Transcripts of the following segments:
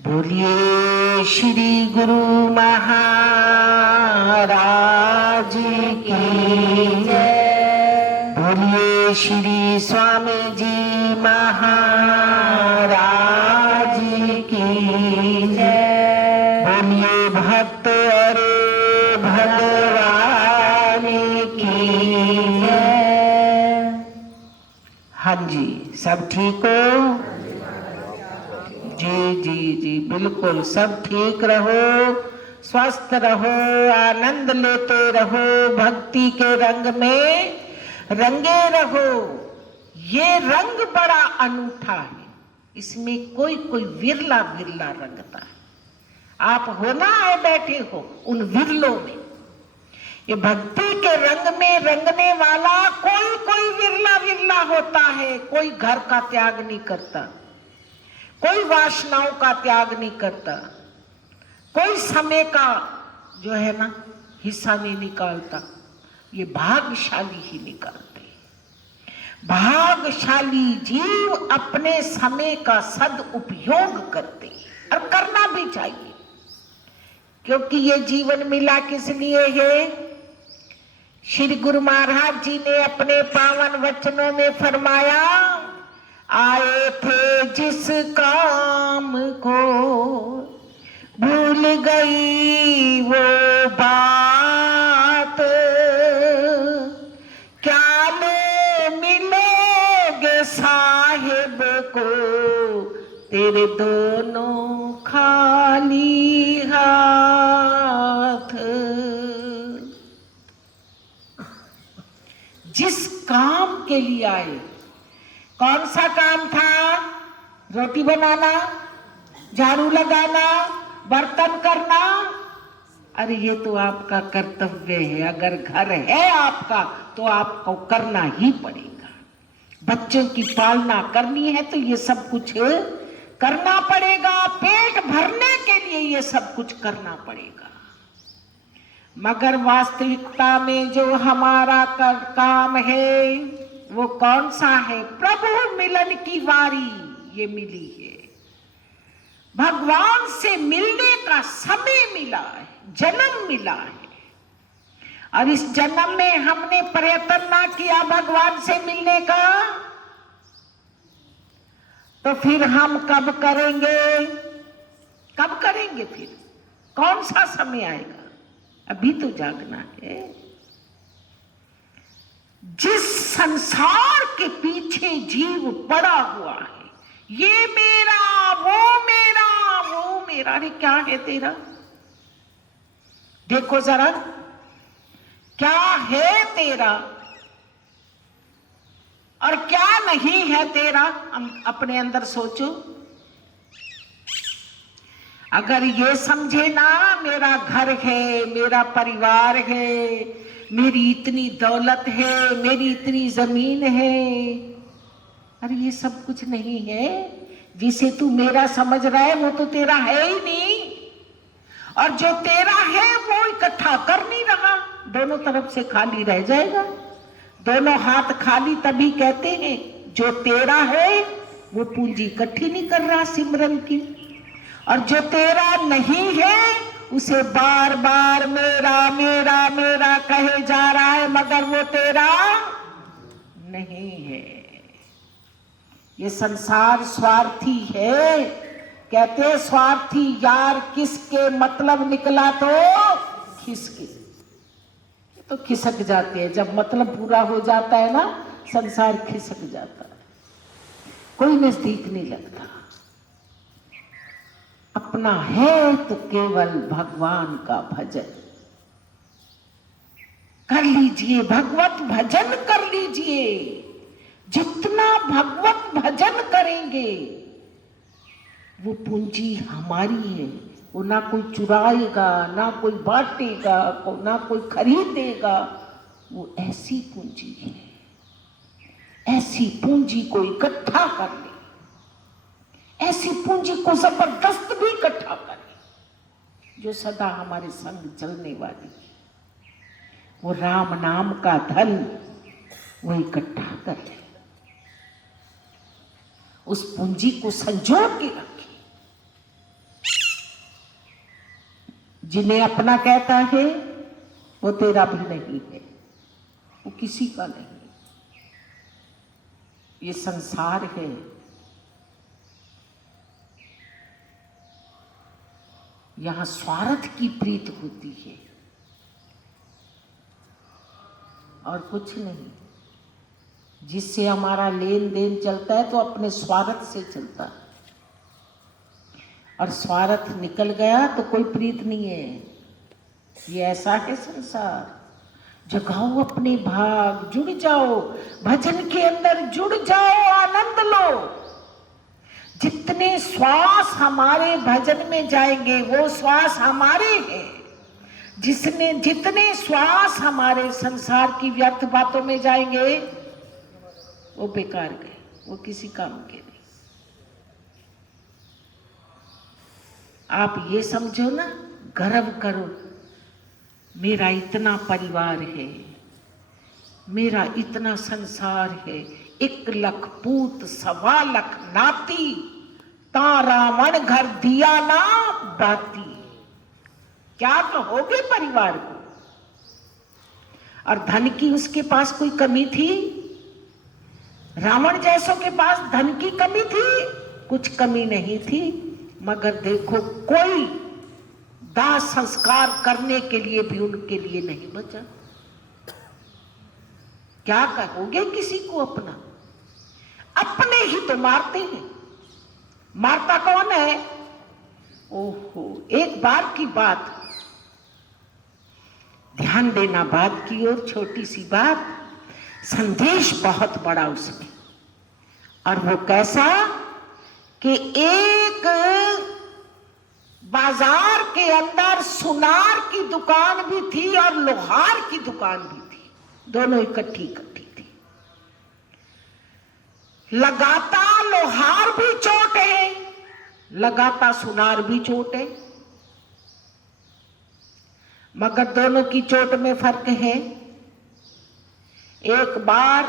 बोलिए श्री गुरु महाराज की जय। बोलिए श्री स्वामी जी महाराज की जय। बोलिए भक्त और भगवान की जय। हाँ जी, सब ठीक हो? जी जी जी बिल्कुल, सब ठीक रहो, स्वस्थ रहो, आनंद लेते रहो, भक्ति के रंग में रंगे रहो। ये रंग बड़ा अनूठा है, इसमें कोई कोई विरला विरला रंगता है। आप हो ना आए बैठे हो उन विरलों में। ये भक्ति के रंग में रंगने वाला कोई कोई विरला विरला होता है। कोई घर का त्याग नहीं करता, कोई वासनाओं का त्याग नहीं करता, कोई समय का जो है ना हिस्सा नहीं निकालता। ये भाग्यशाली ही निकालते हैं। भाग्यशाली जीव अपने समय का सदुपयोग करते हैं, और करना भी चाहिए, क्योंकि ये जीवन मिला किस लिए है? श्री गुरु महाराज जी ने अपने पावन वचनों में फरमाया, आए थे जिस काम को भूल गई वो बात, क्या ले मिलोगे साहिब को तेरे दोनों खाली हाथ। जिस काम के लिए आए, कौन सा काम था? रोटी बनाना, झाड़ू लगाना, बर्तन करना। अरे ये तो आपका कर्तव्य है। अगर घर है आपका तो आपको करना ही पड़ेगा। बच्चों की पालना करनी है तो ये सब कुछ करना पड़ेगा। पेट भरने के लिए ये सब कुछ करना पड़ेगा। मगर वास्तविकता में जो हमारा काम है वो कौन सा है? प्रभु मिलन की वारी ये मिली है। भगवान से मिलने का समय मिला है, जन्म मिला है, और इस जन्म में हमने प्रयत्न ना किया भगवान से मिलने का, तो फिर हम कब करेंगे? कब करेंगे फिर? कौन सा समय आएगा? अभी तो जागना है। जिस संसार के पीछे जीव पड़ा हुआ है, ये मेरा, वो मेरा, वो मेरा, अरे क्या है तेरा? देखो जरा, क्या है तेरा और क्या नहीं है तेरा? अपने अंदर सोचो। अगर ये समझे ना, मेरा घर है, मेरा परिवार है, मेरी इतनी दौलत है, मेरी इतनी जमीन है, अरे ये सब कुछ नहीं है। जिसे तू मेरा समझ रहा है वो तो तेरा है ही नहीं, और जो तेरा है वो इकट्ठा कर नहीं रहा, दोनों तरफ से खाली रह जाएगा। दोनों हाथ खाली तभी कहते हैं जो तेरा है वो पूंजी इकट्ठी नहीं कर रहा सिमरन की, और जो तेरा नहीं है उसे बार बार मेरा मेरा मेरा कहे जा रहा है, मगर वो तेरा नहीं है। ये संसार स्वार्थी है। कहते स्वार्थी यार किसके मतलब निकला तो खिसके। तो खिसक जाते हैं, जब मतलब पूरा हो जाता है ना, संसार खिसक जाता है, कोई नजदीक नहीं लगता। अपना है तो केवल भगवान का भजन कर लीजिए, भगवत भजन कर लीजिए। जितना भगवत भजन करेंगे वो पूंजी हमारी है। वो ना कोई चुराएगा, ना कोई बांटेगा, ना कोई खरीदेगा। वो ऐसी पूंजी है, ऐसी पूंजी को इकट्ठा कर ले, ऐसी पूंजी को जबरदस्त भी इकट्ठा करे, जो सदा हमारे संग चलने वाली। वो राम नाम का धन वो इकट्ठा कर ले, उस पूंजी को संजो के रखे। जिन्हें अपना कहता है वो तेरा भी नहीं है, वो किसी का नहीं। ये संसार है, यहां स्वार्थ की प्रीत होती है और कुछ नहीं। जिससे हमारा लेन देन चलता है तो अपने स्वार्थ से चलता है, और स्वार्थ निकल गया तो कोई प्रीत नहीं है। ये ऐसा है संसार। जगाओ अपने भाग, जुड़ जाओ भजन के अंदर, जुड़ जाओ, आनंद लो। जितने श्वास हमारे भजन में जाएंगे वो श्वास हमारे हैं। जितने श्वास हमारे संसार की व्यर्थ बातों में जाएंगे वो बेकार गए, वो किसी काम के नहीं। आप ये समझो ना, गर्व करो, मेरा इतना परिवार है, मेरा इतना संसार है, 1 लाख पूत 1.25 लाख नाती, ता रावण घर दिया ना बाती। क्या कहोगे परिवार को? और धन की उसके पास कोई कमी थी? रावण जैसों के पास धन की कमी थी? कुछ कमी नहीं थी, मगर देखो कोई दाह संस्कार करने के लिए भी उनके लिए नहीं बचा। क्या कहोगे किसी को अपना? अपने ही तो मारते हैं। मारता कौन है? ओहो, एक बार की बात, ध्यान देना बात की ओर, छोटी सी बात, संदेश बहुत बड़ा उसमें। और वो कैसा कि एक बाजार के अंदर सुनार की दुकान भी थी और लोहार की दुकान भी थी, दोनों इकट्ठी थी। लगाता लोहार भी चोट है, लगाता सुनार भी चोट है, मगर दोनों की चोट में फर्क है। एक बार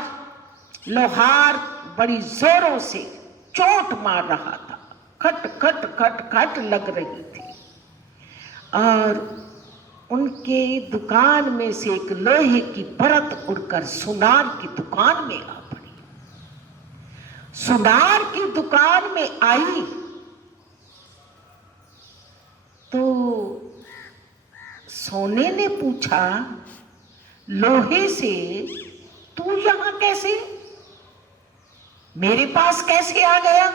लोहार बड़ी जोरों से चोट मार रहा था, खट खट खट खट लग रही थी, और उनके दुकान में से एक लोहे की परत उड़कर सुनार की दुकान में आ पड़ी। सुनार की दुकान में आई तो सोने ने पूछा लोहे से, तू यहां कैसे, मेरे पास कैसे आ गया?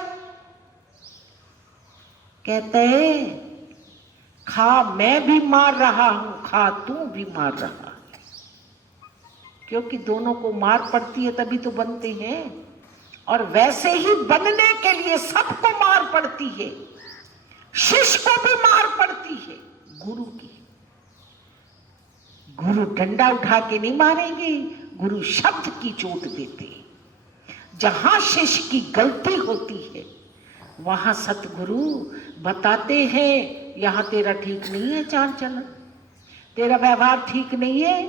कहते हैं, खा मैं भी मार रहा हूं, खा तू भी मार रहा है। क्योंकि दोनों को मार पड़ती है तभी तो बनते हैं, और वैसे ही बनने के लिए सबको मार पड़ती है। शिष्य को भी मार पड़ती है गुरु की। गुरु डंडा उठा के नहीं मारेंगे, गुरु शब्द की चोट देते। जहां शिष्य की गलती होती है वहां सतगुरु बताते हैं, यहां तेरा ठीक नहीं है चाल चलन, तेरा व्यवहार ठीक नहीं है,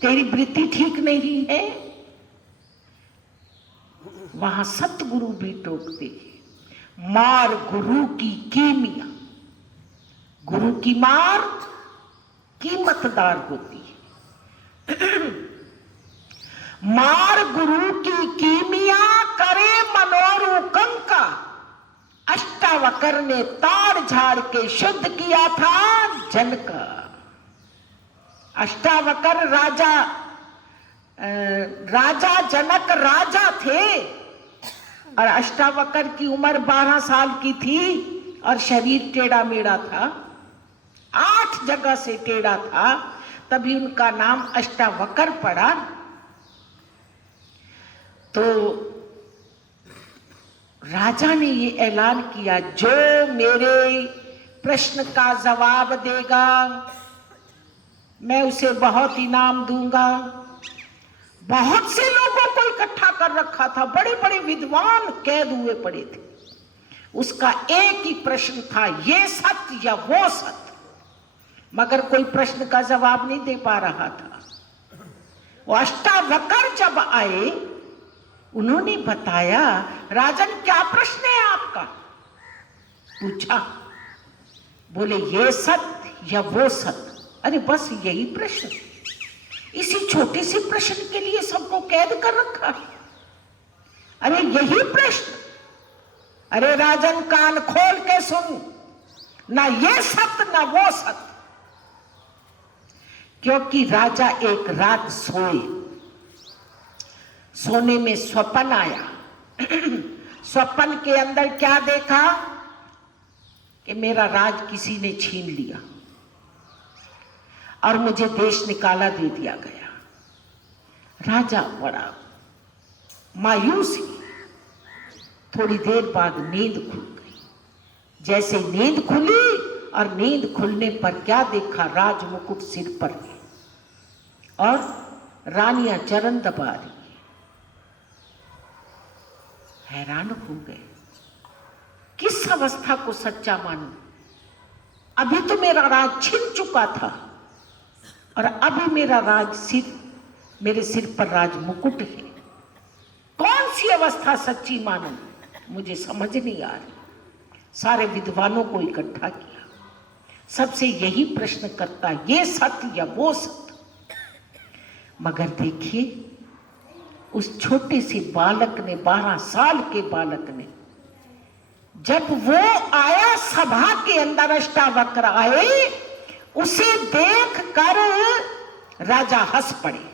तेरी वृत्ति ठीक नहीं है। वहां सतगुरु भी टोकते हैं। मार गुरु की कीमिया, गुरु की मार कीमतदार होती है। मार गुरु की कीमिया करे मनोरु कंका, अष्टावकर ने ताड़ झाड़ के शुद्ध किया था जन का। अष्टावकर राजा जनक राजा थे, और अष्टावकर की उम्र 12 साल की थी और शरीर टेढ़ा मेढ़ा था, 8 जगह से टेढ़ा था, तभी उनका नाम अष्टावकर पड़ा। तो राजा ने ये ऐलान किया, जो मेरे प्रश्न का जवाब देगा मैं उसे बहुत इनाम दूंगा। बहुत से लोगों को इकट्ठा कर रखा था, बड़े बड़े विद्वान कैद हुए पड़े थे। उसका एक ही प्रश्न था, ये सत्य या वो सत्य, मगर कोई प्रश्न का जवाब नहीं दे पा रहा था। वो अष्टावकर जब आए, उन्होंने बताया, राजन क्या प्रश्न है आपका? पूछा, बोले ये सत्य या वो सत? अरे बस यही प्रश्न, इसी छोटे से प्रश्न के लिए सबको कैद कर रखा। अरे यही प्रश्न। अरे राजन कान खोल के सुन, ना ये सत ना वो सत। क्योंकि राजा एक रात सोए, सोने में स्वप्न आया। स्वप्न के अंदर क्या देखा कि मेरा राज किसी ने छीन लिया और मुझे देश निकाला दे दिया गया। राजा बड़ा मायूस ही। थोड़ी देर बाद नींद खुल गई। जैसे नींद खुली और नींद खुलने पर क्या देखा, राज मुकुट सिर पर है और रानियां चरण दबा रही। हैरान हो गए, किस अवस्था को सच्चा मानूं? अभी तो मेरा राज छिन चुका था और अभी मेरा राज मेरे सिर पर राज मुकुट है। कौन सी अवस्था सच्ची मानूं? मुझे समझ नहीं आ रही। सारे विद्वानों को इकट्ठा किया, सबसे यही प्रश्न करता, ये सत्य या वो सत्य? मगर देखिए, उस छोटे से बालक ने, 12 साल के बालक ने, जब वो आया सभा के अंदर, अष्टावक्र आए, उसे देख कर राजा हंस पड़े।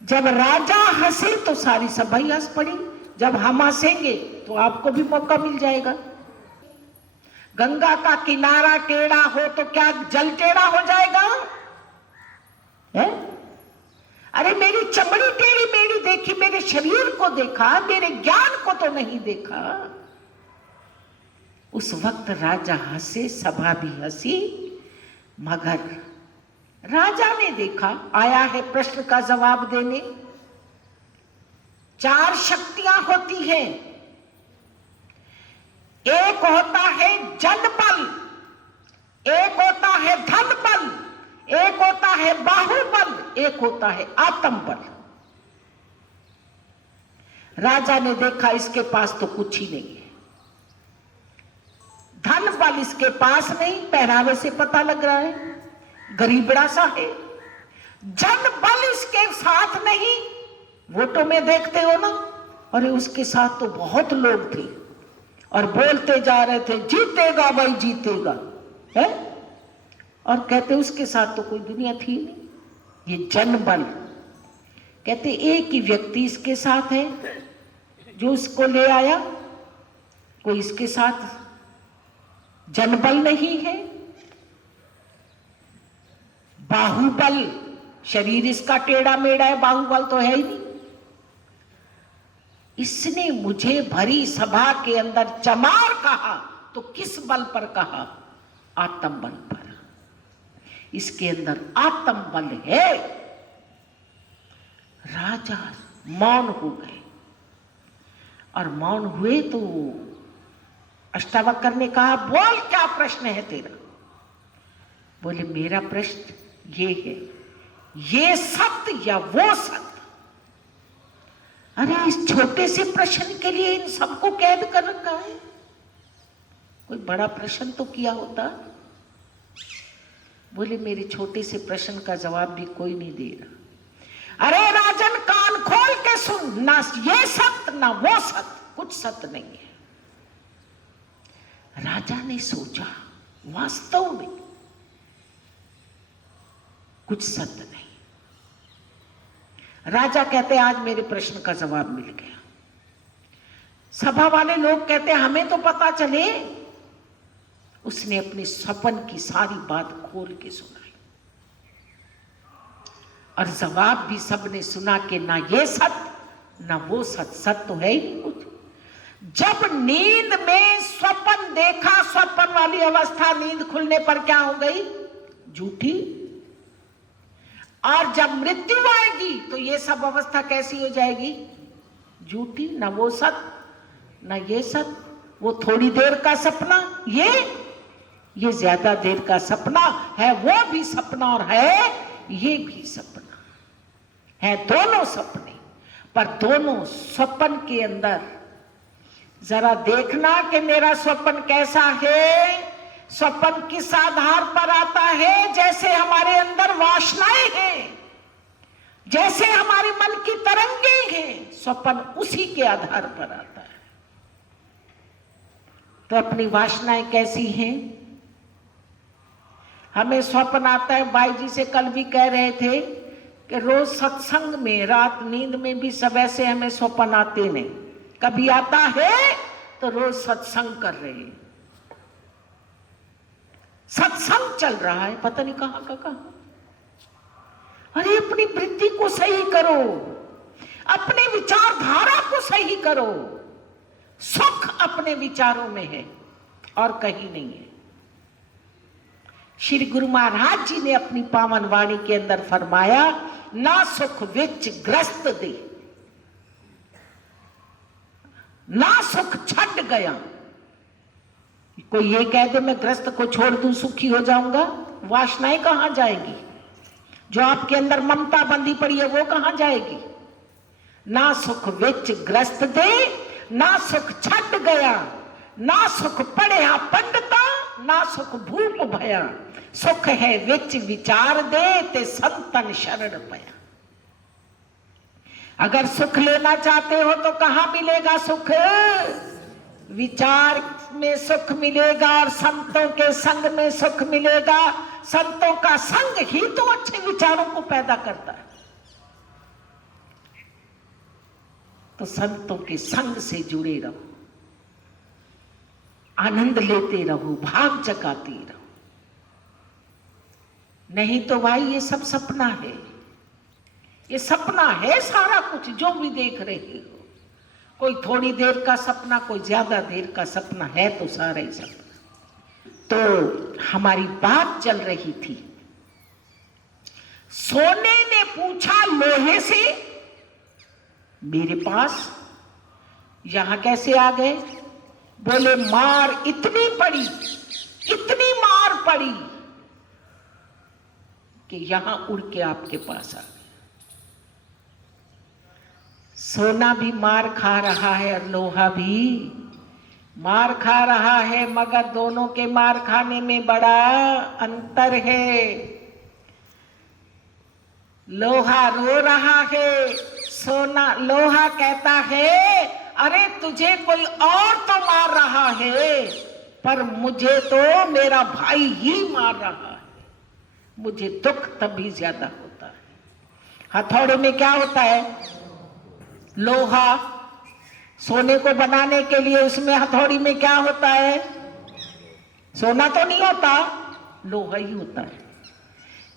जब राजा हंसे तो सारी सभा ही हंस पड़ी। जब हम हंसेंगे तो आपको भी मौका मिल जाएगा। गंगा का किनारा टेढ़ा हो तो क्या जल टेढ़ा हो जाएगा? है? अरे मेरी चमड़ी टेढ़ी मेढ़ी देखी, मेरे शरीर को देखा, मेरे ज्ञान को तो नहीं देखा। उस वक्त राजा हंसे, सभा भी हंसी, मगर राजा ने देखा आया है प्रश्न का जवाब देने। 4 शक्तियां होती हैं। एक होता है जन बल, एक होता है धन बल, एक होता है बाहुबल, एक होता है आत्म बल। राजा ने देखा इसके पास तो कुछ ही नहीं है। धन बल इसके पास नहीं, पहरावे से पता लग रहा है गरीबड़ा सा है। जन बल इसके साथ नहीं, वोटों में देखते हो ना, अरे उसके साथ तो बहुत लोग थे और बोलते जा रहे थे जीतेगा भाई जीतेगा, है? और कहते उसके साथ तो कोई दुनिया थी नहीं। ये जन बल। कहते एक ही व्यक्ति इसके साथ है जो उसको ले आया, कोई इसके साथ जनबल नहीं है। बाहुबल, शरीर इसका टेढ़ा मेढ़ा है, बाहुबल तो है ही नहीं। इसने मुझे भरी सभा के अंदर चमार कहा तो किस बल पर कहा? आत्म बल पर। इसके अंदर आत्म बल है। राजा मौन हो गए और मौन हुए तो अष्टावक्र ने कहा, बोल क्या प्रश्न है तेरा? बोले मेरा प्रश्न ये है, ये सत्य या वो सत्य? अरे इस छोटे से प्रश्न के लिए इन सबको कैद कर रखा है। कोई बड़ा प्रश्न तो किया होता। बोले मेरे छोटे से प्रश्न का जवाब भी कोई नहीं दे रहा। अरे राजन कान खोल के सुन, ना ये सत्य ना वो सत्य, कुछ सत्य नहीं है। राजा ने सोचा वास्तव में कुछ सत्य नहीं। राजा कहते आज मेरे प्रश्न का जवाब मिल गया। सभा वाले लोग कहते हमें तो पता चले। उसने अपने स्वप्न की सारी बात खोल के सुनाई और जवाब भी सबने सुना कि ना ये सत्य ना वो सत्य, सत्य तो है ही नहीं कुछ। जब नींद में स्वप्न देखा, स्वप्न वाली अवस्था नींद खुलने पर क्या हो गई? झूठी। और जब मृत्यु आएगी तो ये सब अवस्था कैसी हो जाएगी? झूठी। ना वो सत्य ना ये सत्य। वो थोड़ी देर का सपना, ये ज्यादा देर का सपना है। वो भी सपना और है ये भी सपना है, दोनों सपने। पर दोनों स्वप्न के अंदर जरा देखना कि मेरा स्वप्न कैसा है। स्वप्न किस आधार पर आता है? जैसे हमारे अंदर वासनाएं हैं, जैसे हमारे मन की तरंगें हैं, स्वप्न उसी के आधार पर आता है। तो अपनी वासनाएं कैसी हैं? हमें स्वप्न आता है, भाई जी से कल भी कह रहे थे कि रोज सत्संग में, रात नींद में भी सब ऐसे हमें स्वप्न आते नहीं। कभी आता है तो रोज सत्संग कर रहे हैं, सत्संग चल रहा है, पता नहीं कहां का कहां। अरे अपनी वृत्ति को सही करो, अपने विचारधारा को सही करो। सुख अपने विचारों में है और कहीं नहीं है। श्री गुरु महाराज जी ने अपनी पावन वाणी के अंदर फरमाया, ना सुख विच ग्रस्त दे, ना सुख छट गया। कोई ये कह दे मैं ग्रस्त को छोड़ दूं सुखी हो जाऊंगा, वासनाएं कहां जाएगी? जो आपके अंदर ममता बंधी पड़ी है वो कहां जाएगी? ना सुख विच ग्रस्त दे, ना सुख छट गया, ना सुख पढ़िया पंडिता, ना सुख भूप भया। सुख है विच विचार दे, ते संतन शरण पया। अगर सुख लेना चाहते हो तो कहां मिलेगा सुख? विचार में सुख मिलेगा और संतों के संग में सुख मिलेगा। संतों का संग ही तो अच्छे विचारों को पैदा करता है। तो संतों के संग से जुड़े रहो, आनंद लेते रहो, भाव जगाते रहो। नहीं तो भाई ये सब सपना है, ये सपना है सारा कुछ जो भी देख रहे हो। कोई थोड़ी देर का सपना, कोई ज्यादा देर का सपना है, तो सारा ही सपना। तो हमारी बात चल रही थी, सोने ने पूछा लोहे से, मेरे पास यहां कैसे आ गए? बोले मार इतनी पड़ी, इतनी मार पड़ी कि यहां उड़ के आपके पास आ गए। सोना भी मार खा रहा है और लोहा भी मार खा रहा है, मगर दोनों के मार खाने में बड़ा अंतर है। लोहा रो रहा है, लोहा कहता है अरे तुझे कोई और तो मार रहा है, पर मुझे तो मेरा भाई ही मार रहा है। मुझे दुख तभी ज्यादा होता है। हथौड़े में क्या होता है? लोहा। सोने को बनाने के लिए उसमें हथौड़ी में क्या होता है? सोना तो नहीं होता, लोहा ही होता है।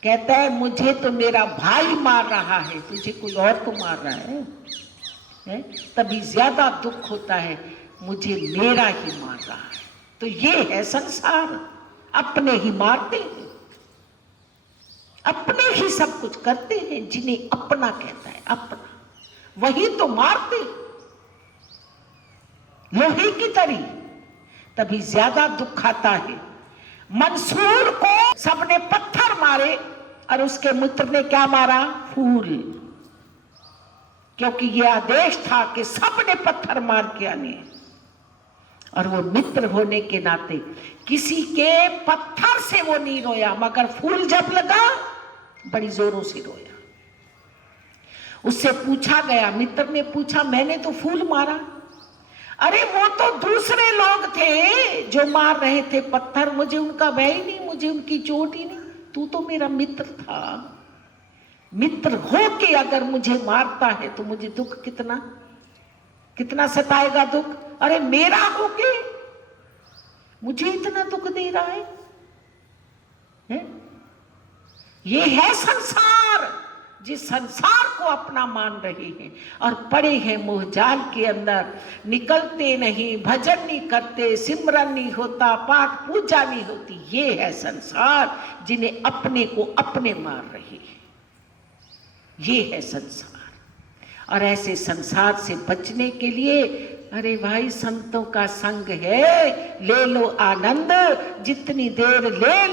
कहता है मुझे तो मेरा भाई मार रहा है, तुझे कोई और तो मार रहा है? तभी ज्यादा दुख होता है, मुझे मेरा ही मार रहा है। तो ये है संसार, अपने ही मारते हैं, अपने ही सब कुछ करते हैं। जिन्हें अपना कहता है, अपना, वही तो मारते लोहे की तरह। तभी ज्यादा दुख आता है। मंसूर को सबने पत्थर मारे और उसके मित्र ने क्या मारा? फूल। क्योंकि यह आदेश था कि सबने पत्थर मार के आने, और वो मित्र होने के नाते किसी के पत्थर से वो नहीं रोया, मगर फूल जब लगा बड़ी जोरों से रोया। उससे पूछा गया, मित्र ने पूछा मैंने तो फूल मारा। अरे वो तो दूसरे लोग थे जो मार रहे थे पत्थर, मुझे उनका भय ही नहीं, मुझे उनकी चोट ही नहीं। तू तो मेरा मित्र था, मित्र हो के अगर मुझे मारता है तो मुझे दुख कितना कितना सताएगा दुख। अरे मेरा हो के मुझे इतना दुख दे रहा है? ये है संसार, जिस संसार को अपना मान रहे हैं और पड़े हैं मोहजाल के अंदर, निकलते नहीं, भजन नहीं करते, सिमरन नहीं होता, पाठ पूजा नहीं होती। ये है संसार, जिन्हें अपने को अपने मार रहे हैं। ये है संसार। और ऐसे संसार से बचने के लिए अरे भाई संतों का संग है, ले लो आनंद, जितनी देर ले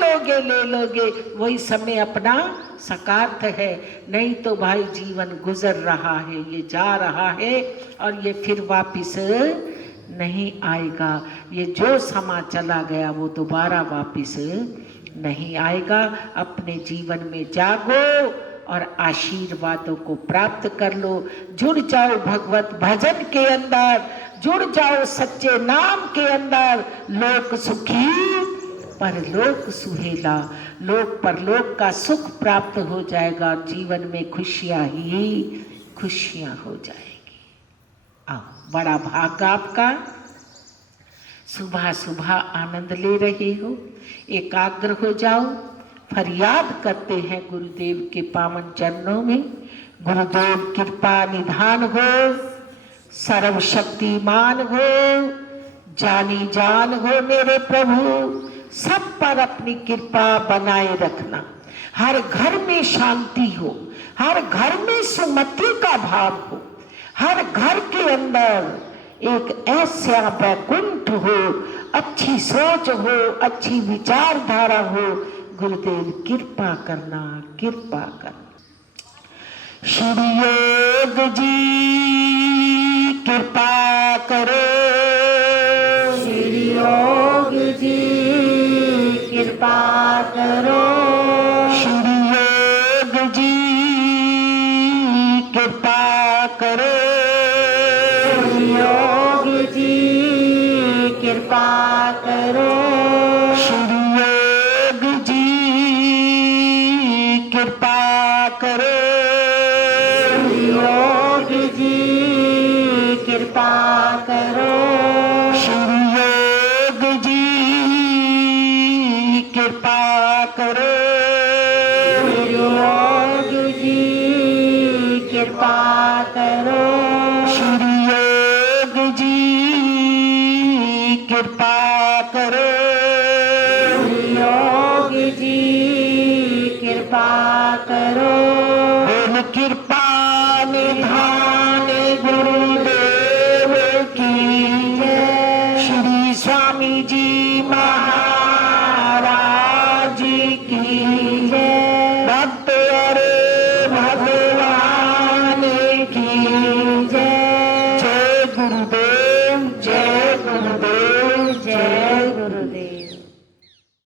लोगे वही समय अपना सकार्थ है। नहीं तो भाई जीवन गुजर रहा है, ये जा रहा है और ये फिर वापिस नहीं आएगा। ये जो समा चला गया वो दोबारा वापस नहीं आएगा। अपने जीवन में जागो और आशीर्वादों को प्राप्त कर लो। जुड़ जाओ भगवत भजन के अंदर, जुड़ जाओ सच्चे नाम के अंदर। लोक सुखी परलोक सुहेला, लोक परलोक का सुख प्राप्त हो जाएगा। जीवन में खुशियां ही खुशियां हो जाएगी। आओ, बड़ा भाग आपका। सुबह सुबह आनंद ले रहे हो, एकाग्र हो जाओ। फरियाद करते हैं गुरुदेव के पावन चरणों में। गुरुदेव कृपा निधान हो, सर्वशक्तिमान हो, जानी जान हो मेरे प्रभु। सब पर अपनी कृपा बनाए रखना। हर घर में शांति हो, हर घर में सुमति का भाव हो, हर घर के अंदर एक ऐसा वैकुंठ हो, अच्छी सोच हो, अच्छी विचारधारा हो। गुरुदेव कृपा करना, कृपा करना। श्री योग जी कृपा करो, श्री योग जी कृपा करो, श्री योग जी कृपा करो, श्री योग जी कृपा करो, श्री योग जी कृपा करो, श्री योग जी कृपा करो, श्री योग जी कृपा करो, श्री योग जी कृपा करो, श्री योग जी कृपा करो, श्री योग जी कृपा करो। बोल कृपा निधान गुरुदेव की जय। श्री स्वामी जी महाराज